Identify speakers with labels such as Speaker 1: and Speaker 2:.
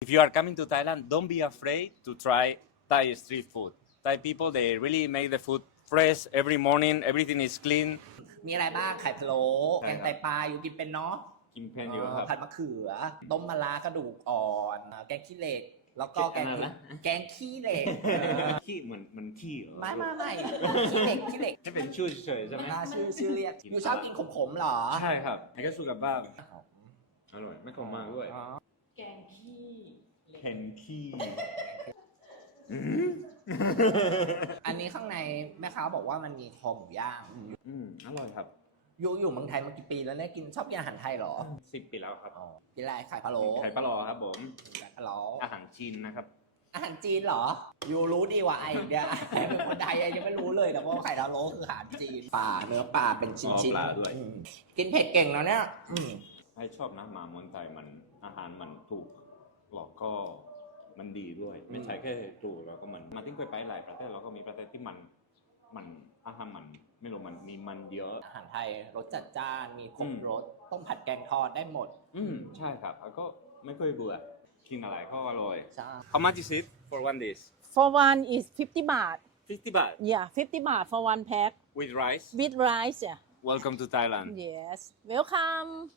Speaker 1: if you are coming to Thailand, don't be afraid to try Thai street food. Thai people, they really make the food fresh every morning. Everything is clean.
Speaker 2: มีอะไรบ้างไข่พะโล้แกงไตปลาอยู่กินเป็นเนาะ
Speaker 1: กินเพนอยู่ครับ
Speaker 2: ผัดมะเขือต้มมะระกระดูกอ่อนแกงขี้เหล็ก แล้วก็แกงขี้เหล็ก
Speaker 1: ขี้เหมือนขี้เหรอ
Speaker 2: ไม่ขี้เหล็ก
Speaker 1: จะเป็นชื่อเฉยๆใช่ไหม
Speaker 2: ชื่อเรียกอยู่ชอบกินขมๆเหรอ
Speaker 1: ใช่ครับไอ้ก็สู้กับบ้างอร่อยไม่ขมมากด้วย
Speaker 3: แกงขี้เหล็ก
Speaker 1: เห็นขี้
Speaker 2: อันนี้ข้างในแม่ค้าบอกว่ามันมีคอหมูย่าง
Speaker 1: อร่อยครับ
Speaker 2: อยู่เมืองไทยมากี่ปีแล้วเนี่ยกินชอบกินอาหารไทยเหรอ
Speaker 1: 10 ปีแล้วครับ
Speaker 2: กินอะไรไข่พะโล้
Speaker 1: ไข่ปลาหลอครับผม
Speaker 2: ไข่พะโล้
Speaker 1: อาหารจีนนะครับ
Speaker 2: อาหารจีนเหรอยูรู้ดีกว่าไอ้เนี่ยไอ้เป็นคนไทยไอ้ยังไม่รู้เลยแต่ว่าไข่พะโล้คืออาหารจีนปลาเนื้อปลาเป็นชิ้น
Speaker 1: อ๋อ
Speaker 2: ๆ
Speaker 1: ปลาด้วย
Speaker 2: กินเผ็ดเก่งแล้วเนี่ย
Speaker 1: ไอ้ชอบนะมาเมืองไทยมันอาหารมันถูกหลอกก็มันดีด้วย ไม่ใช่แค่ถูกแล้วก็มันมาที่เคยไปหลายประเทศเราก็มีประเทศที่มันอาหารมันไม่รู้มันมีมันเยอะ
Speaker 2: อาหารไทยรสจัดจ้านมีครบรสต้มผัดแกงทอดได้หมด
Speaker 1: ใช่ครับแล้วก็ไม่เคยเบื่อกินอะไรก็อร่อย
Speaker 2: ใช่
Speaker 1: How much is it for one dish
Speaker 3: for one is 50 baht
Speaker 1: 50 baht
Speaker 3: yeah 50 baht for one pack
Speaker 1: with rice
Speaker 3: with rice yeah
Speaker 1: Welcome to Thailand
Speaker 3: yes welcome